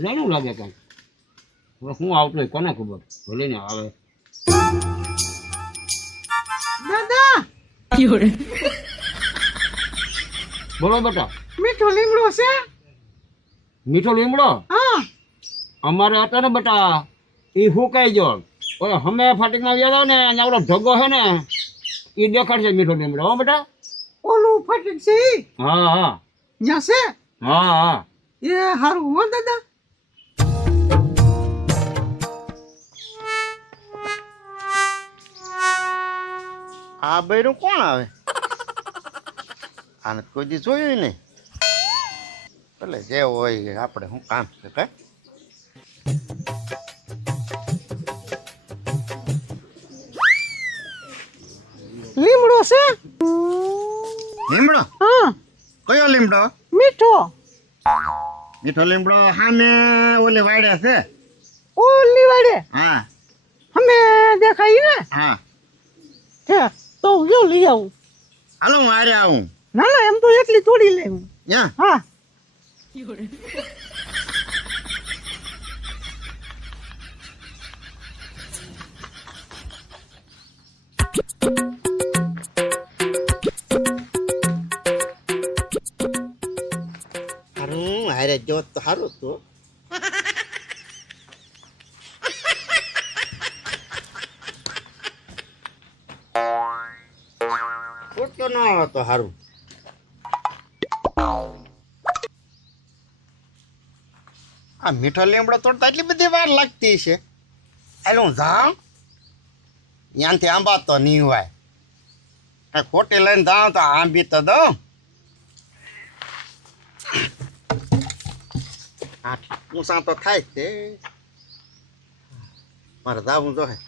અજાણું લાગે કાંઈક. હવે શું આવતું હોય કોને ખબર. ભલે ને આવે. દાદા બોલો બેટા. મીઠો લીમડો છે? મીઠો લીમડો હા અમારે હતા ને બેટા, એ સુકાઈ ગયો. ઓલો હમે ફાટીકમાં ગયા જાવ ને અને ઓલો ઢગો છે ને એ દેખાડશે મીઠો લીમડો. હો બેટા. ઓલું ફાટીક છે ઈ? હા હા ન્યા છે? હા હા. એ હારું હો દાદા. આ બૈરું કોણ આવે? આને કોઈ દી જોયું નહીં. એટલે જે હોય આપણે શું કામ છે કઈ. લીમડો છે? લીમડો? હા કયો લીમડો? મીઠો. મીઠો લીમડો સામે ઓલી વાડે છે. ઓલી વાડે હા અમે દેખાય ને? હા છે તો જો લઈ આવું. હાલો હું હારે આવું. ના ના એમ તો એટલી તોડી લેવું. ત્યાં હા હું હારે જો તો સારું હતું. ખોટો ન આવે તો સારું. આ મીઠો લીમડો તોડતા એટલી બધી વાર લાગતી છે. એટલે હું જાઉં ત્યાંથી આંબા તો નહીં હોય. કઈ ખોટી લઈને જાઉં તો આંબી તો દઉં. ઊંસા તો થાય તે મારે જાવું જોઈએ.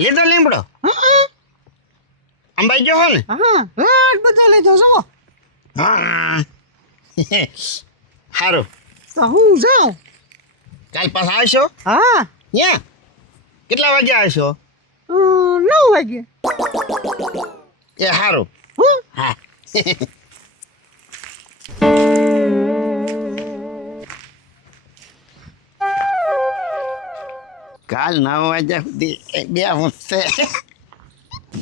લીધો લીમડો? અંબાઈ ગયો હો ને? હા રાત બધા લઈ જજો. હા સારું. તો હું જાઉં. કાલ પાછા આવશો? હા યા કેટલા વાગે આવશો? 9 વાગે. એ સારું. હું હા કાલ 9 વાગ્યા સુધી બે છે.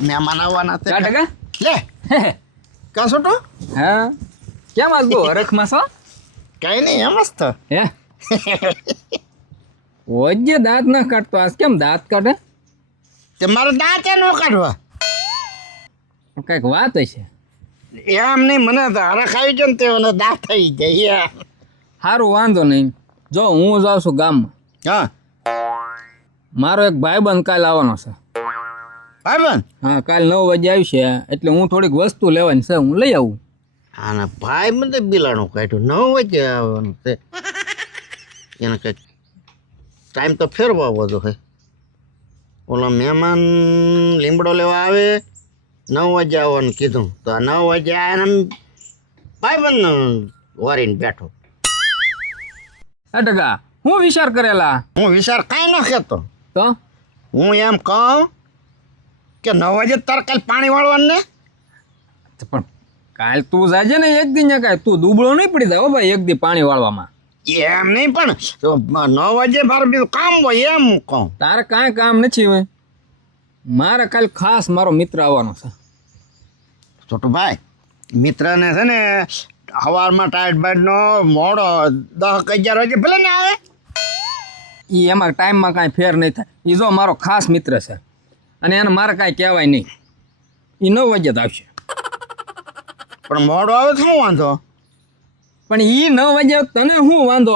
મહેમાન આવવાના છે. क्या टका લે કાં છોટું? हाँ क्या मास गो रख मास કઈ નહીં એમ જ તો. है वज्जे दांत ना काटतो आज केम दांत काटे તે મારો દાંત એ ન કાઢવા. कईक वात हशे એમ નહીં મને તો હરખ આવી ગયો ને તે મને દાંત થઈ ગયા. हारू वांधो नहीं जो हूँ जाऊँ छुं गाममां હા मारो एक भाईबंध काल आववानो छे ભાઈબંધ? हाँ काल 9 वागे आवशे એટલે હું થોડીક વસ્તુ લેવાની છે હું લઈ આવું આના ભાઈ મને બિલાણું કાઢ્યું 9 વાગે આવવાનું છે. એને કંઈક ટાઈમ તો ફેરવા બધો છે. ઓલો મહેમાન લીમડો લેવા આવે 9 વાગે આવવાનું કીધું તો 9 વાગે આયા ભાઈબંધ વારીને બેઠો. એ ટકા હું વિચાર કરેલા હું વિચાર કાંઈ ન કહેતો. તો હું એમ કહું કે 9 વાગે તારે કાલ પાણી વાળવાનું ને. પણ કાલ તું જાજે ને એક દી ને કાંઈ તું દુબળો નહીં પડી જાય હો ભાઈ એક દી પાણી વાળવામાં એમ નહીં પણ 9 વાગે મારે બીજું કામ હોય એમ કહું. તારે કાંઈ કામ નથી હોય મારે કાલ ખાસ મારો મિત્ર આવવાનો છે છોટું ભાઈ મિત્રને છે ને સવારમાં ટાઈટ બાઈટનો મોડો 10-11 વાગે ભલે ને આવે. એ એમાં ટાઈમમાં કાંઈ ફેર નહીં થાય એ જો મારો ખાસ મિત્ર છે અને એને મારે કાંઈ કહેવાય નહીં એ 9 વાગ્યે જ આવશે પણ મોડો આવે તો શું વાંધો? પણ એ 9 વાગ્યે તને શું વાંધો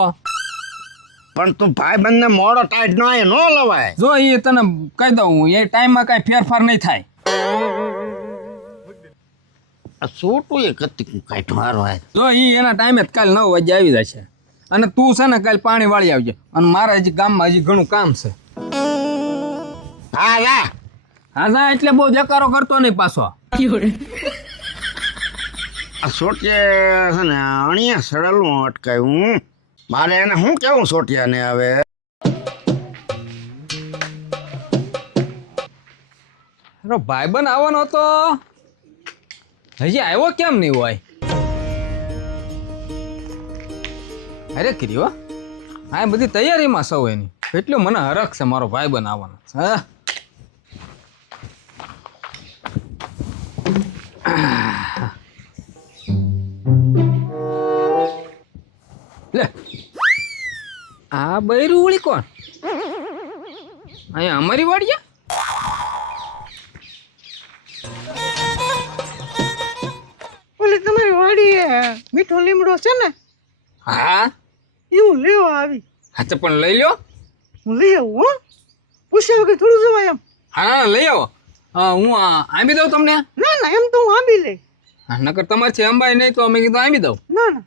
પણ તું ભાઈ બંને મોડો ટાઈટ નો આવે ન લવાય. જો એ તને કહી દઉં એ ટાઈમમાં કાંઈ ફેરફાર નહીં થાય આ છોટું એ કતી કાંઈ મારો આવે. જો એ એના ટાઈમે જ કાલ 9 વાગ્યે આવી જશે અને તું છે ને કાલ પાણી વાળી આવજે અને મારે હજી ગામમાં હજી ઘણું કામ છે હા લા હા જા એટલે બહુ જકારો કરતો નહીં પાછો આ સોટીએ છે ને અણિયા સડલું અટકાયું. મારે એને શું કેવું સોટિયાને હવે? ભાઈબંધ આવવાનો હતો હજી આવ્યો કેમ નહીં હોય? અરે કર્યો આ બધી તૈયારીમાં સૌ એની. એટલું મને હરખ છે મારો ભાઈ બનાવવાનો છે. લે આ બૈરું વળી કોણ? અહીંયા અમારી વાડીએ? ઓલી તમારી વાડીએ મીઠો લીમડો છે ને હા એ હું લેવા આવી. હા તો પણ લઈ લ્યો. હું લઈ આવું હો. પૂછ્યા વગર થોડું જવાય એમ. હા લઈ આવો. હા હું આંબી દઉં તમને. ના ના એમ તો હું આંબી લઈ. હા નકર તમારે છે અંબાઈ નહીં તો અમે કીધું આંબી દઉં. ના ના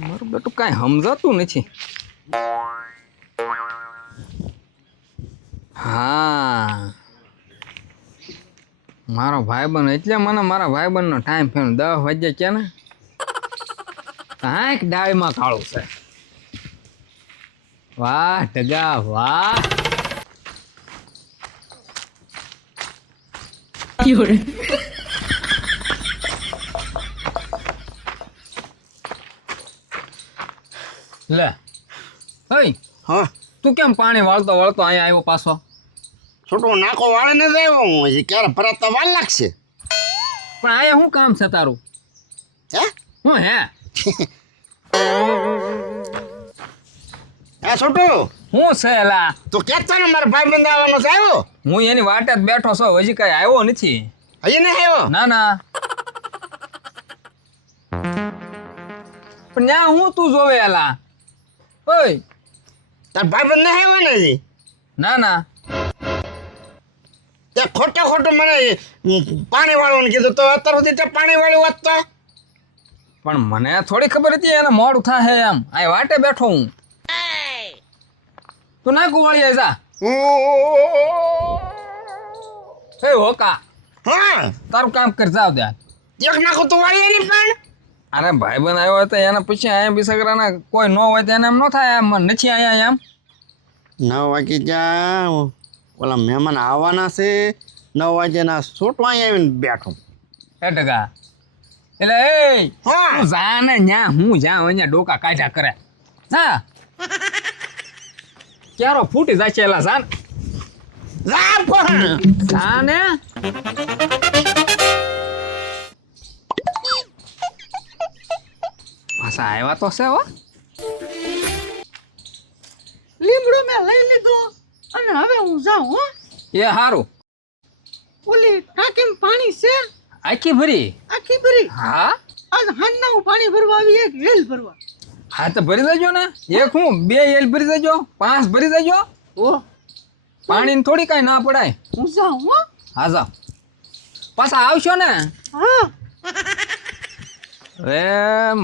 મારું બેટું કાંઈ સમજાતું નથી. હા મારો ભાઈબંધ એટલે મને મારા ભાઈબંધનો ટાઈમ થયો 10 વાગ્યા કે ને કાંઈક ડાળીમાં કાળું છે. વાહ ટગા વાહ. લે ઓય હા તું કેમ પાણી વાળતો વાળતો અહીંયા આવ્યો પાછો? છોટો નાકો વાળે ને આવ્યો હું હજી ક્યારે ભરાતા વાર લાગશે. પણ અહીંયા શું કામ છે તારું? હે હું હે આ છોટું હું છે એલા? તો કેતા ને મારા ભાઈ બંધ આવવાનો છે આવ્યો? હું એની વાટે જ બેઠો છો, હજી કઈ આવ્યો નથી. હજી નહીં આવ્યો? ના ના પણ ત્યાં હું તું જોવે એલા? ઓય તાર ભાઈ બંધ નહીં આવ્યો ને હજી? ના ના તે ખોટે ખોટું મને પાણી વાળવાનું કીધું તો અત્યાર સુધી તે પાણી વાળ્યું હોત તો? પણ મને થોડી ખબર હતી એને મોડું થાય એમ. આ વાટે બેઠો હું. તું ના કુવાળી જા. એ હોકા હા તારું કામ કર જાવ દે. એક નાખું તો વાળી એની પણ. અરે ભાઈ બંધ આવ્યો હતો એને પછી અહીંયા બિસગરાના કોઈ ન હોય તો એને એમ ન થાય. એમ નથી અહીંયા એમ 9 વાગે જા ઓલા મહેમાન આવવાના છે. 9 વાગ્યાના છોટો અહીંયા આવીને બેઠો. એ ટકા એટલે એ હા તું જા ને ન્યા હું જા અહીંયા ડોકા કાઢ્યા કરે. જા ક્યારો ફૂટી જાય છે એલા. જા ને. જા પણ જા ને. પાછા આવ્યા તો છે હો. લીમડો મેં લઈ લીધો અને હવે હું જાઉં હો. એ હારું. ઓલી ટાંકીમાં પાણી છે આખી ભરી? આખી ભરી. હા આજ હાંજના હું પાણી ભરવા આવી એક હેલ ભરવા. હા તો ભરી દેજો ને. એક હું 2 એલ ભરી દેજો, 5 ભરી દેજો. ઓ પાણીની થોડી કાંઈ ના પડાય. હું જાઉં હો. હા જાઓ. પાછા આવશો ને. હા હવે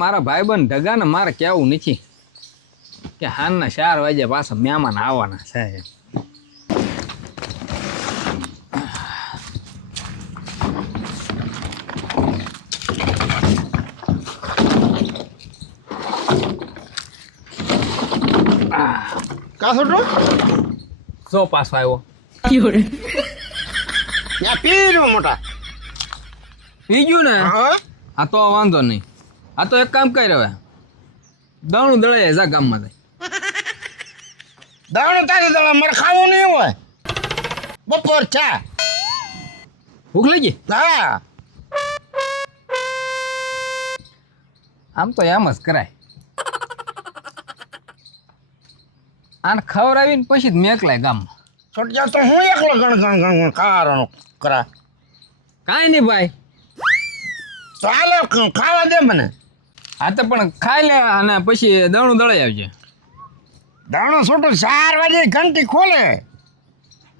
મારા ભાઈબંધ ઢગા ને મારે કહેવું નથી કે હાલના 4 વાગે પાછા મહેમાન આવવાના છે. કા છોટો જો પાછો આવ્યો. ત્યાં પીર્યો મોટા. પી ગયું ને? હા આ તો વાંધો નહીં. આ તો એક કામ કરી હવે દણું દળાય જા ગામમાં જાય. દાણું તારી દળા મારે ખાવું નહીં હોય. બપોર ચા. ભૂખ લાગી? હા આમ તો એમ જ કરાય. આને ખવડાવીને પછી જ મેકલાય ગામમાં. છોટિયા તો હું એકલો ગણ ખાવાનું કરા. કાંઈ નહીં ભાઈ. તો હાલો ખાવા દે મને. હા તો પણ ખાઈ લે અને પછી દણું દળાઈ આવજે. દાણો છોટો 4 વાગે ઘંટી ખોલે.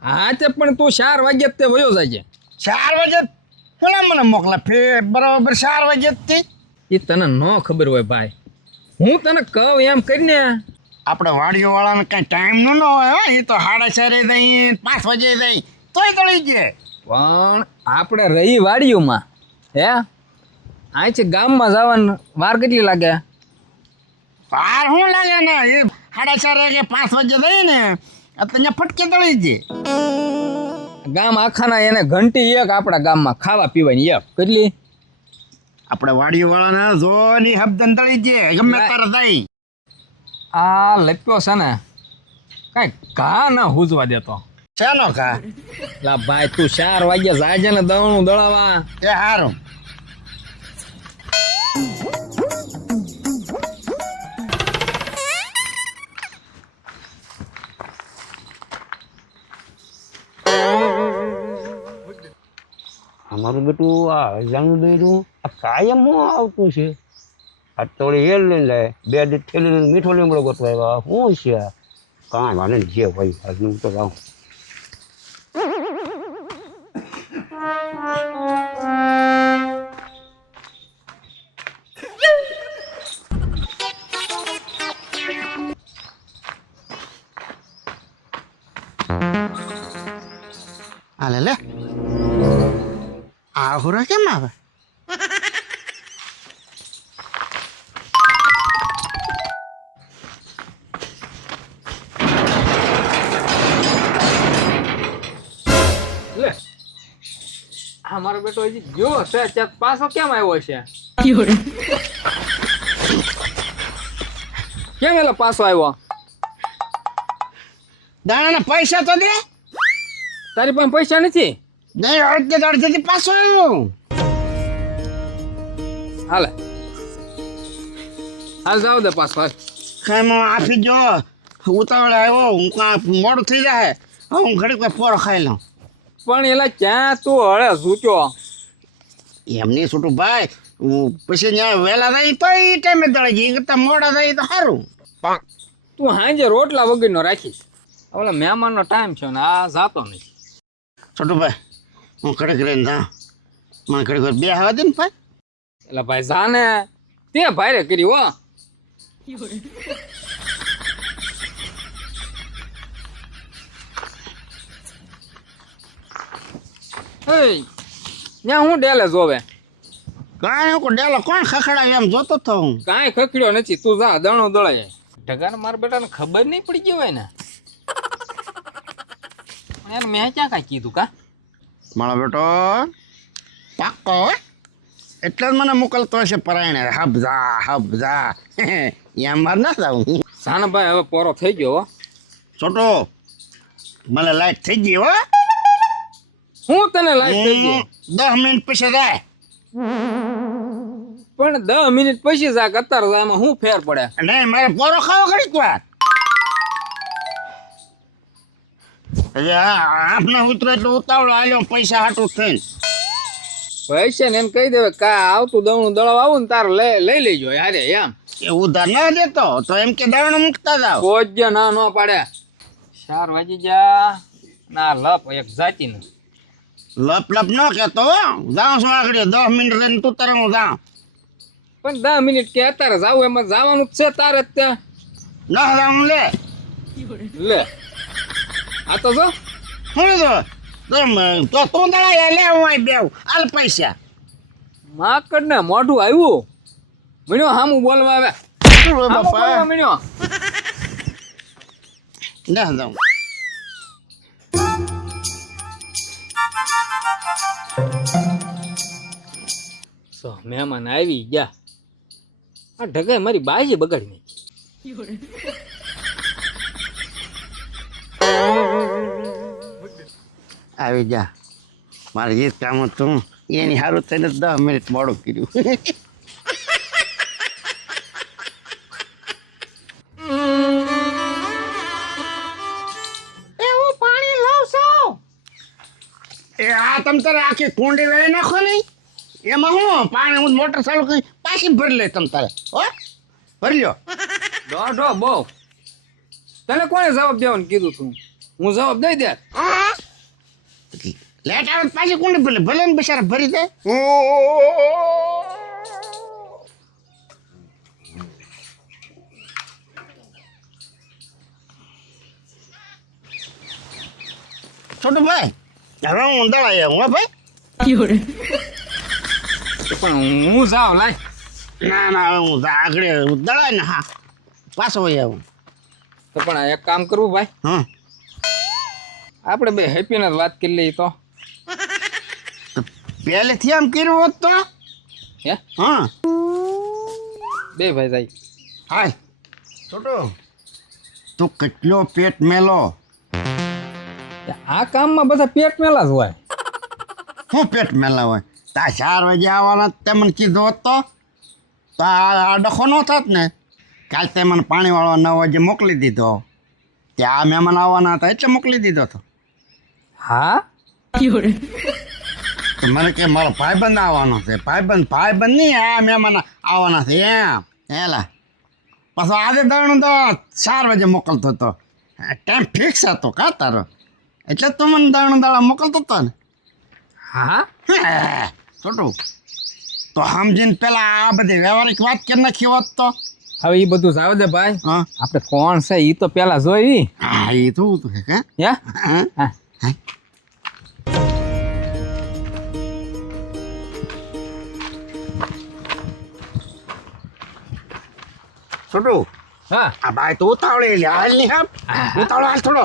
હા તે પણ તું 4 વાગ્યે જ તે વયો જાય. 4 વાગે ખોલે મને મોકલા ફેર બરાબર 4 વાગે જ. એ તને ન ખબર હોય ભાઈ. હું તને કહું એમ કરીને. આપણે વાડીઓ વાળાને કાંઈ ટાઈમ ન હોય હો. એ તો 4:30 દઈ 5 વાગે દઈ તોય દળી જાય. પણ આપણે રહી વાડીઓમાં હે અહીંથી ગામમાં જવાનું વાર કેટલી લાગે? વાર શું લાગે ને એ 4:30 કે 5 વાગે જઈએ ને એટલે ફટકે દળી દે. ગામ આખાના એને ઘંટી એક આપણા ગામમાં ખાવા પીવાની એક કેટલી આપણે વાડીઓ વાળાને જો ની હબદન દળી દે ગમે તારે જાય. આ લપ્યો છે ને કાંઈ ઘા ના હુજવા દેતો. ચાલો કા લા ભાઈ તું 4 વાગે જાય ને દવણું દળાવા. એ હારું. અમારું બેટું આ અજાણું દોર્યું આ કાયમ હું આવતું છે. આ થોડી હેલ લઈ લે 2 દિવસ ઠેલી લઈને મીઠો લીમડો ગોતવાય શું છે આ? કાંઈ વાને જે હોય આજે હું તો જાઉં. હાલે લે આ હોરા કેમ આવે? લે આ મારો બેટો હજી ગયો છે ત્યાં પાછો કેમ આવ્યો છે? કેમ એલો પાછો આવ્યો? દાણાના પૈસા તો દે. તારી પાસે પૈસા નથી? નહીં અડધેથી પાછો આવ્યો. હાલે હાલ જાવ દે પાછો હાલ. ખાઈમાં આપી જો ઉતાવળ આવ્યો હું મોડું થઈ જાય હવે હું ઘડીક વાર પોરો ખાઈ લઉં. પણ એલા ક્યાં તું હળે સૂચ્યો? એમ નહીં છૂટું ભાઈ પછી ત્યાં વહેલા જાય તો એ ટાઈમે દળી જાય એ કરતાં મોડા જાય તો સારું. તું હાંજે રોટલા વગરનો રાખીશ. ઓલા મહેમાનનો ટાઈમ છે ને આ જાતો નહીં. છોટું ભાઈ હું ઘડીક રહીને જાઉં મને ઘડીક વાર બે હવા દે ને ભાઈ. એટલે ભાઈ જાને તે ભાઈરે કરી હો. ત્યાં હું ડેલે જોવે કાંઈ હું ડેલો કોણ ખખડાય એમ જોતો તો હું. કાંઈ ખખડ્યો નથી. તું જા દણો દળાય. ઢગાને મારા બેટાને ખબર નહીં પડી ગઈ હોય ને. યાર મેં ક્યાં કાંઈ કીધું કા? મારો બેટો પાક્કો એટલે જ મને મોકલતો હશે પરાયણે હબ જા એમ માર ના જાઉં. સાનાભાઈ હવે પોરો થઈ ગયો હો. છોટો મને લાઈટ થઈ ગઈ હો. હું તને લાઈટ થઈ ગઈ 10 મિનિટ પછી જાય. પણ 10 મિનિટ પછી જા કતાર જામાં શું ફેર પડે? નહીં મારે પોરો ખાવો ઘડીક વાર. આપને ઉતરે એટલે ઉતાવળ આલ્યો પૈસા હાટું થઈને. પૈસા ને એમ કહી દેવે કા આવતું દવણું દળાવ આવું ને તારે લઈ લેજો યારે એમ. એ ઉધાર ના દેતો તો એમ કે દાવણ મૂકતા જાવ. કોઈ ના ન પાડે. 4 વાગી જા ના લપ એક જાતી ને લપ ન કહેતો જાઉં છું આગળ 10 મિનિટ રહીને તું તારે હું જાઉં. પણ 10 મિનિટ કે અત્યારે જાવું એમાં જવાનું જ છે તારે જ ત્યાં. ના જાઉં લે લે આ તો જો હું તો તું દળાય લે હું અહીં બેવ આલ પૈસા. માકડ ને મોઢું આવ્યું મણ્યો હામું બોલવા આવે. બાપા મણ્યો ના જાઉં. સો મહેમાન આવી ગયા. આ ઢગાએ મારી બાજી બગાડી નાખી. આવી જા મારે જે કામ હતું એની સારું થઈને 10 મિનિટ મોડું કર્યું. હું પાણી લઉં છું. એ આ તમ તારે આખી કુંડી વેળી નાખો નહીં એમાં હું પાણી હું મોટર ચાલુ કરી પાછી ભરી લે તમ તારે હો ભરી લ્યો. દોઢો બહુ તને કોણે જવાબ દેવાનું કીધું તું? હું જવાબ દઈ દે. લેટ આવે તો પાછી કુંડી ભરી લે ભલે ને બિચારા ભરી દે. છોટું ભાઈ હવે હું દળાઈ આવું હો ભાઈ. પણ હું જાઉં લાય. ના ના હવે હું આગળ દળાય ને હા પાછો વહી આવું. તો પણ આ એક કામ કરવું ભાઈ, હા આપણે બે હેપીને વાત કરી લઈએ તો. તો પહેલેથી આમ કર્યું હોત તો હે હા બે ભાઈ જાય. હાય છોટો તું કેટલો પેટ મેલો આ કામમાં બધા પેટ મેલા જ હોય. શું પેટ મેલા હોય તા 4 વાગે આવવાના તે મને કીધું હોત તો આ ડખો ન થાત ને. કાલ તે મને પાણીવાળો 9 વાગે મોકલી દીધો, ત્યાં મહેમાન આવવાના હતા એટલે મોકલી દીધો હતો. હા તો મને કે મારો ભાઈબંધ આવવાનો છે, ભાઈબંધ નહીં આ મહેમાન આવવાના છે એમ હેલા. પાછો આજે દાણું તો 4 વાગે મોકલતો હતો, ટાઈમ ફિક્સ હતો કા તારો, એટલે તું મને દાડા મોકલતો હતો ને. હા છોટું તો સમજીને પેલા આ બધી વ્યવહારિક વાત કરી નાખી હોત તો. હવે એ બધું જાવ દે ભાઈ, હા આપણે કોણ છે એ તો પેલા જોઈ. હા એ તો છે કે હે હા હા છોટું હા આ ભાઈ તો ઉતાવળે લે હાલ ની હાલ ઉતાવળો હાલ થોડો.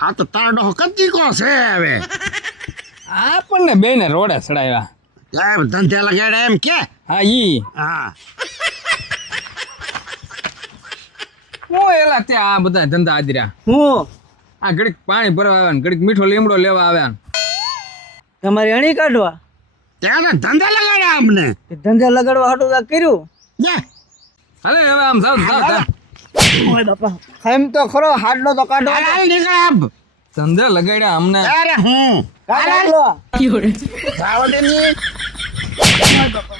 હા તો તારો ડોહો કચ્ચી કો છે હવે આપણને બેને રોડે ચડાવ્યા. સાહેબ ધંધે લગાડે એમ કે હા ઈ હા હું એલા ત્યાં આ બધા ધંધા આદર્યા. હું આ ઘડીક પાણી ભરવા આવ્યા ને ઘડીક મીઠો લીમડો લેવા આવ્યા. તમારી અણી કાઢવા ત્યાં ધંધે લગાડ્યા અમને કે ધંધે લગાડવા હાટું આ કર્યું? લે હાલે હવે આમ જાવ જાવ ઓય બાપા એમ તો ખરો હાડલો તો કાઢો. હાલ હાલ નીકળ આપ. ધંધે લગાડ્યા અમને. અરે હું કાઢો. જાવ દે ની. ઓય બાપા